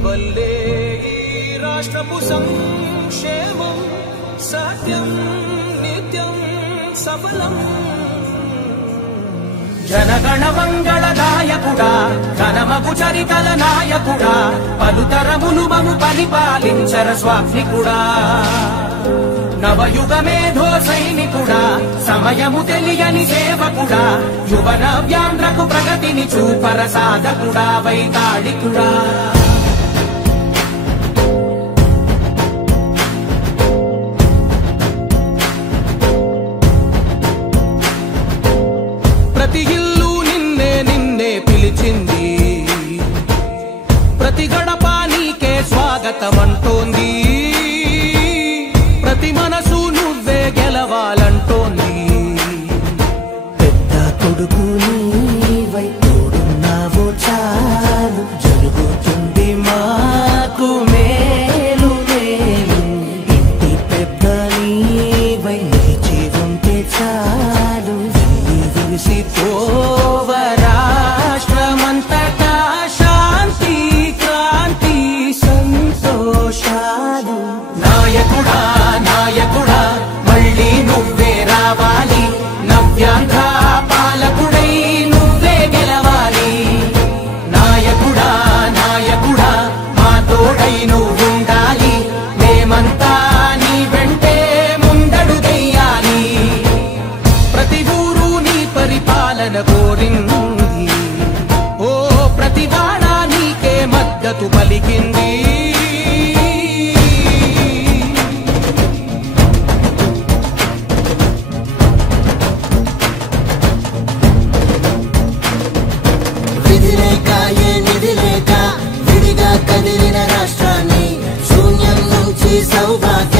वल्ले राष्ट्रपु संक्षेमं सत्यं नित्यं सफलम् जनगण मंगళదాయకుడా ఘనమగు చరితల నాయకుడా పలుతరములు మము పరిపాలించర స్వామికుడా నవయుగ మేధో సైనికుడా సమయము తెలియని సేవకుడా యువన వ్యాంధ్రకు ప్రగతిని చూపర సాధకుడా వైతాళికుడా ప్రతి ఇల్లు నిన్నే నిన్నే పిలిచింది ప్రతి గడప నీకే స్వాగతమంటోంది ప్రతి మనసు నువ్వే గెలవాలంటోంది పెద్ద కొడుకు నీవై తోడున్నావో చాలు జరుగుతుంది మాకు మేలు మేలు ఇంటి పెద్ద నీవై నిలిచి ఉంటే చాలు విరిసిపోవ రాష్ట్రమంతటా శాంతి క్రాంతి సంతోషాలు నాయకుడా నాయకుడా మళ్ళీ నువ్వే రావాలి నవ్యాంధ్ర పాలకుడై నువ్వే గెలవాలి నాయకుడా నాయకుడా మా తోడై నువ్వుండాలి మేమంతా నీ వెంటే ముందడుగెయ్యాలి ప్రతి ఊరు నీ పరిపాలన కోరింది ఓ ప్రతి వాడ నీకే మద్దతు పలికింది విడిగా కదిలిన రాష్ట్రాన్ని శూన్యం నుంచి సౌభాగ్య